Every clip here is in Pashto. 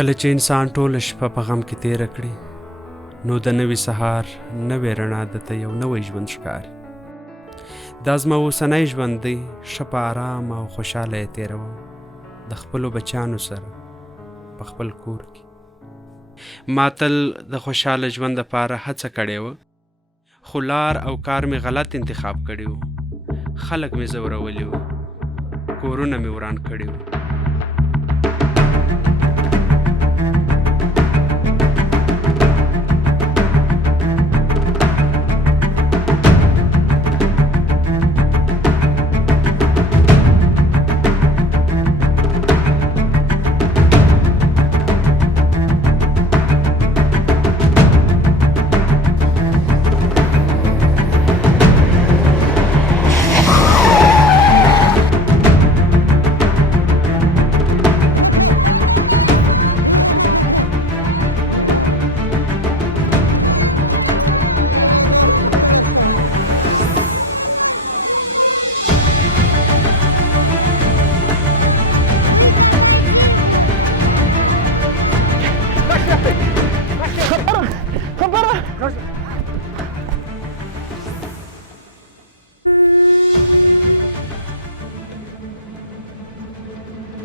کله چې انسان ټوله شپه په غم کې تیره کړي نو د نوي سهار نوې رڼا دته یو نوی ژوند ښکاري. دا زما اوسنی ژوند دی، ښه په ارام او خوشحاله یې تیروم د خپلو بچیانو سره په خپل کور کې. ما تل د خوشحاله ژوند لپاره هڅه کړې وه، خو لار او کار مې غلط انتخاب کړی و. خلک مې ځورولي وو، کورونه مې وران کړي وو.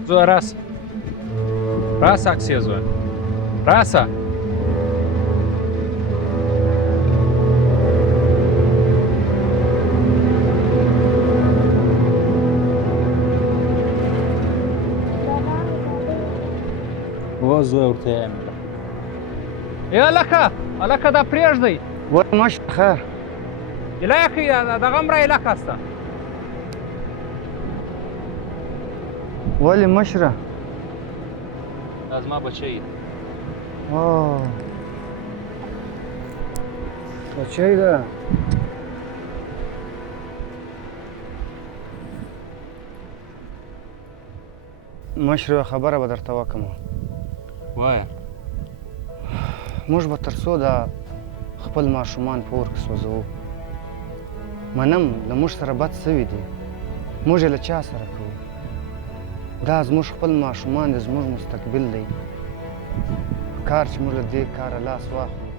زوی راسه راسه اکسیه زوی راسه. و زوی ورته یم هلکه دا پرېږدئ ولې مشر خیر الهکې دغه هم را هلکه سته. ولې مشره؟ دا زما بچی دی. بچی ده. مشره خبره به درته وکړم. وایه. موږ به تر څو د خپل ماشومان په اور کې سوځوو. منم له موږ سره بد سوي دي، موږ یې له چا سره کوو؟ دا زموږ خپل ماشومان دی، زموږ مستقبل دی. کار چې موږ له دې کاره لاس واخلو.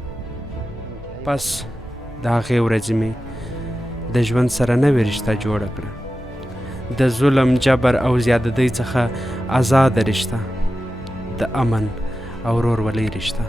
پس د هغې ورځې مې د ژوند سره نوې رشته جوړه کړه، د ظلم، جبر او زیادتۍ څخه آزاده رشته، د امن او ورورولۍ رشته.